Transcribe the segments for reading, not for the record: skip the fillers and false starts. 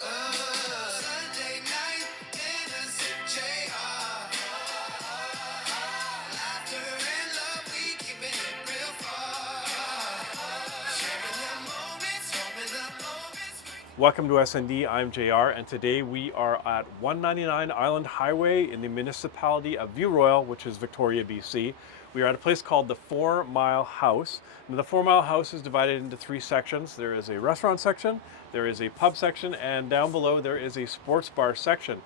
Sunday night dinners, JR. Laughter and love, we keeping it real far. Sharing the moments, hoping the moments. Welcome to SND. I'm JR, and today we are at 199 Island Highway in the municipality of View Royal, which is Victoria, BC. We are at a place called the 4 Mile House. Now, the 4 Mile House is divided into three sections. There is a restaurant section, there is a pub section, and down below there is a sports bar section.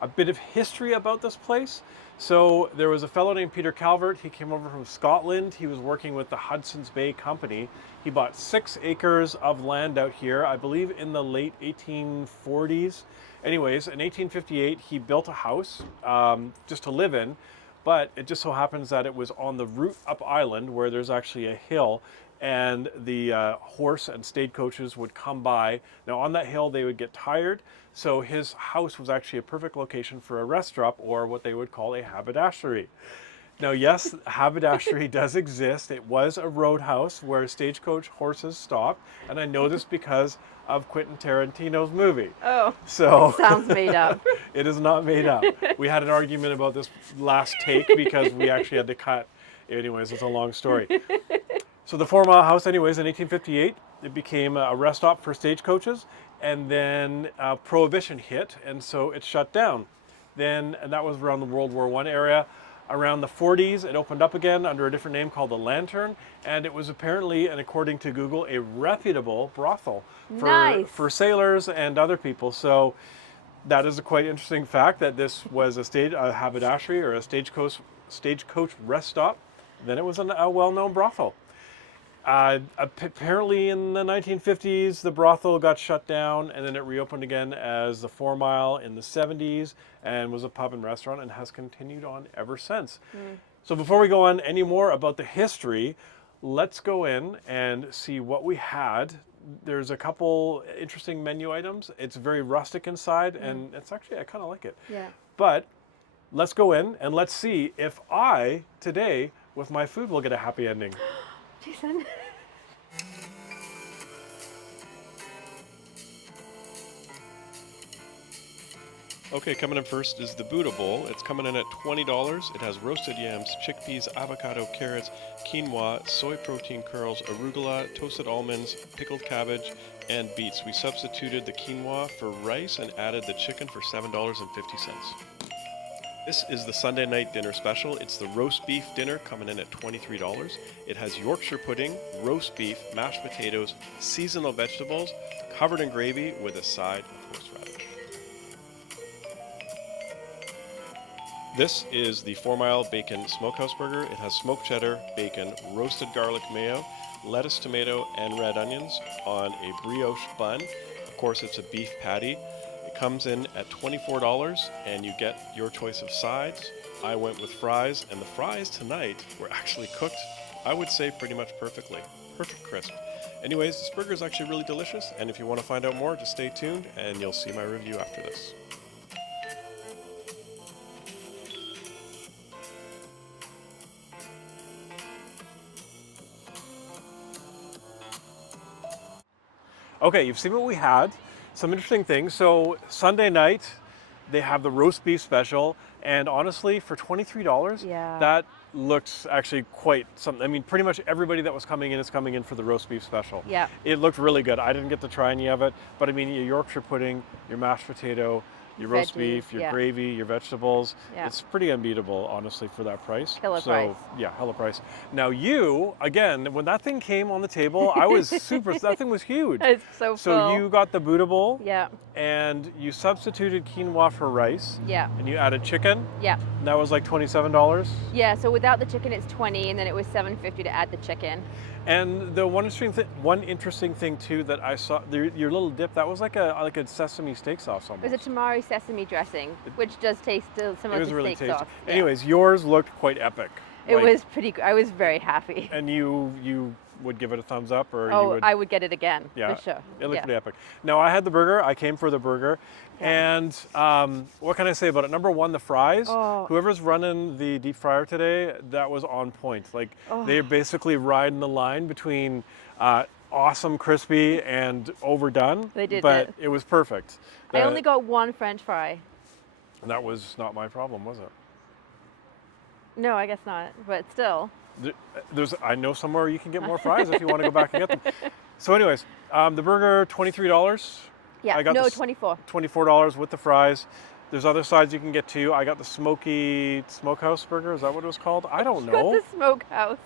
A bit of history about this place. So there was a fellow named Peter Calvert. He came over from Scotland. He was working with the Hudson's Bay Company. He bought 6 acres of land out here, I believe in the late 1840s. Anyways, in 1858, he built a house just to live in, but it just so happens that it was on the route up island where there's actually a hill, and the horse and stagecoaches would come by. Now on that hill they would get tired, so his house was actually a perfect location for a rest stop, or what they would call a haberdashery. Now yes, haberdashery does exist. It was a roadhouse where stagecoach horses stopped, and I know this because of Quentin Tarantino's movie. Oh, So sounds made up. it is not made up. We had an argument about this last take because we actually had to cut. Anyways, it's a long story. So the 4 Mile House, anyways, in 1858, it became a rest stop for stagecoaches, and then Prohibition hit, and so it shut down. Then, and that was around the World War I area. Around the 40s, it opened up again under a different name called the Lantern, and it was apparently, and according to Google, a reputable brothel for, Nice. for sailors and other people. So that is a quite interesting fact that this was a haberdashery or a stagecoach rest stop. Then it was a well-known brothel. Apparently in the 1950s, the brothel got shut down, and then it reopened again as the 4 Mile in the 70s, and was a pub and restaurant, and has continued on ever since. So before we go on any more about the history, let's go in and see what we had. There's a couple interesting menu items. It's very rustic inside, and it's actually, I kind of like it. Yeah. But let's go in and let's see if I, today, with my food, will get a happy ending. Jason. Okay, coming in first is the Buddha Bowl. It's coming in at $20. It has roasted yams, chickpeas, avocado, carrots, quinoa, soy protein curls, arugula, toasted almonds, pickled cabbage, and beets. We substituted the quinoa for rice and added the chicken for $7.50. This is the Sunday night dinner special. It's the roast beef dinner coming in at $23. It has Yorkshire pudding, roast beef, mashed potatoes, seasonal vegetables, covered in gravy with a side of horseradish. This is the 4 Mile Bacon Smokehouse Burger. It has smoked cheddar, bacon, roasted garlic mayo, lettuce, tomato, and red onions on a brioche bun. Of course, it's a beef patty. It comes in at $24, and you get your choice of sides. I went with fries, and the fries tonight were actually cooked, I would say, pretty much perfectly. Perfect crisp. Anyways, this burger is actually really delicious, and if you want to find out more, just stay tuned, and you'll see my review after this. Okay, you've seen what we had. Some interesting things. So Sunday night, they have the roast beef special, and honestly, for $23, Yeah. that looks actually quite something. I mean, pretty much everybody that was coming in is coming in for the roast beef special. Yeah. It looked really good. I didn't get to try any of it, but I mean, your Yorkshire pudding, your mashed potato, your roast Veggies, beef, your yeah. gravy, your vegetables. Yeah. It's pretty unbeatable, honestly, for that price. Hella price. Yeah, hella price. Now you, again, when that thing came on the table, I was that thing was huge. It's so So full. you got the Buddha Bowl, Yeah. and you substituted quinoa for rice, Yeah. and you added chicken, Yeah. and that was like $27. Yeah. So without the chicken, it's 20, and then it was $7.50 to add the chicken. And the one interesting thing too that I saw, your little dip, that was like a sesame steak sauce It almost. was a tamari sesame dressing, which does taste similar It was to really steak tasty. sauce. Yeah. Anyways, yours looked quite epic. It Like, was pretty. I was very happy. And you would give it a thumbs up, or you Oh, would? I would get it again Yeah, for sure. it looked Yeah. pretty epic. Now I had the burger. I came for the burger, and what can I say about it? Number one, the fries. Oh. Whoever's running the deep fryer today, that was on point. Like they're basically riding the line between awesome, crispy, and overdone. They did but it. it was perfect. I only got one French fry. That was not my problem, was it? No, I guess not, but still. I know somewhere you can get more fries if you want to go back and get them. So anyways, the burger, $23. Yeah, I got no, the 24. $24 with the fries. There's other sides you can get too. I got the smoky smokehouse burger. Is that what it was called? I don't Got know. the smokehouse.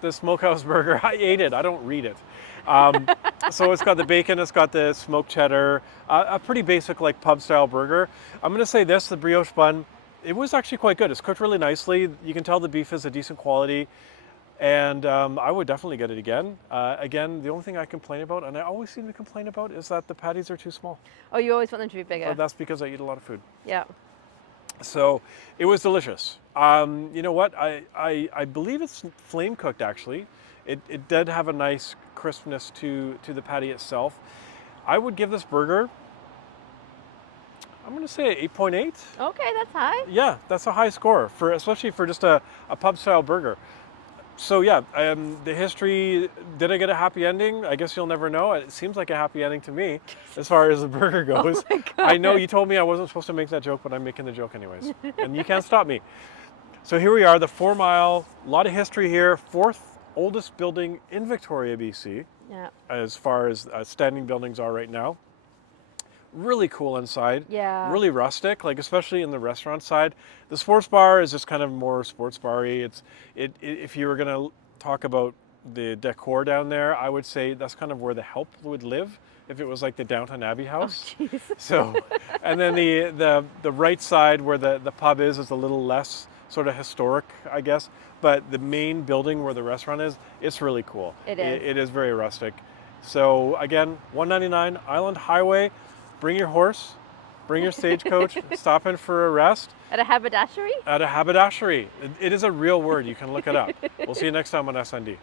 The smokehouse burger. I ate it. I don't read it. So it's got the bacon. It's got the smoked cheddar. A pretty basic like pub style burger. I'm gonna say this: the brioche bun. It was actually quite good. It's cooked really nicely. You can tell the beef is a decent quality. And I would definitely get it again. Again, the only thing I complain about, and I always seem to complain about, is that the patties are too small. Oh, you always want them to be bigger. That's because I eat a lot of food. Yeah. So it was delicious. You know what? I believe it's flame cooked actually. It did have a nice crispness to the patty itself. I would give this burger, I'm going to say 8.8. Okay, that's high. Yeah, that's a high score, especially for just a pub style burger. So yeah, the history, did I get a happy ending? I guess you'll never know. It seems like a happy ending to me as far as the burger goes. Oh my God. I know you told me I wasn't supposed to make that joke, but I'm making the joke anyways. And you can't stop me. So here we are, the 4 Mile, a lot of history here, 4th oldest building in Victoria, BC, Yeah. as far as standing buildings are right now. Really cool inside. Yeah. Really rustic, like especially in the restaurant side. The sports bar is just kind of more sports bar-y. If you were gonna talk about the decor down there, I would say that's kind of where the help would live if it was like the Downton Abbey house. Oh, jeez. So, and then the right side where the pub is a little less sort of historic, I guess. But the main building where the restaurant is, it's really cool. It is. It is very rustic. So again, 199 Island Highway. Bring your horse, bring your stagecoach, stop in for a rest. At a haberdashery? At a haberdashery. It is a real word. You can look it up. We'll see you next time on SND.